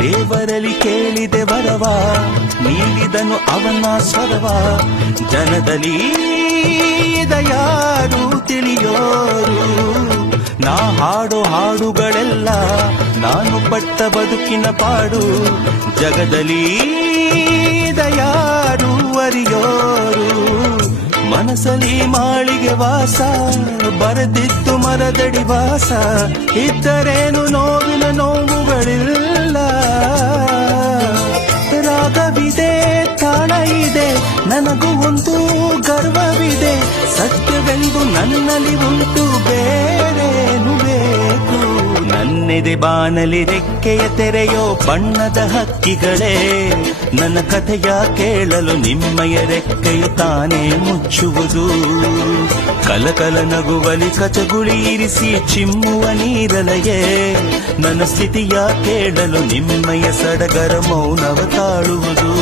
ದೇವರಲ್ಲಿ ಕೇಳಿದೆ ವರವ, ನೀಡಿದನು ಅವನ ಸ್ವರವ. ಜನದಲ್ಲಿ ಯಾರು ತಿಳಿಯೋರು, ನಾ ಹಾಡೋ ಹಾಡುಗಳೆಲ್ಲ ನಾನು ಪಟ್ಟ ಬದುಕಿನ ಪಾಡು. ಜಗದಲ್ಲಿ ಯಾರು ಅರಿಯೋರು, ಮನಸಲಿ ಮಾಳಿಗೆ ವಾಸ, ಬರೆದಿತ್ತು ಮರದಡಿ ವಾಸ. ಇದ್ದರೇನು ನೋವಿನ ನೋವುಗಳಿಲ್ಲ, ರಾಗವಿದೆ ತಾಳ ಇದೆ, ನನಗೂ ಒಂದು ಗರ್ವವಿದೆ. ಸತ್ಯವೆಂದು ನನ್ನಲ್ಲಿ ಉಂಟು, ಬೇರೇನು ಬೇಕು. ನನ್ನೆದೆ ಬಾನಲಿ ರೆಕ್ಕೆಯ ತೆರೆಯೋ ಬಣ್ಣದ ಹಕ್ಕಿಗಳೇ, ನನ್ನ ಕಥೆಯ ಕೇಳಲು ನಿಮ್ಮಯ ರೆಕ್ಕೆಯು ತಾನೇ ಮುಚ್ಚುವುದು. ಕಲಕಲ ನಗುವಲಿ ಕಚಗುಳಿ ಇರಿಸಿ ಚಿಮ್ಮುವ ನೀರಲೆಯೇ, ನನ್ನ ಸ್ಥಿತಿಯ ಕೇಳಲು ನಿಮ್ಮಯ ಸಡಗರ ಮೌನವ ತಾಳುವುದು.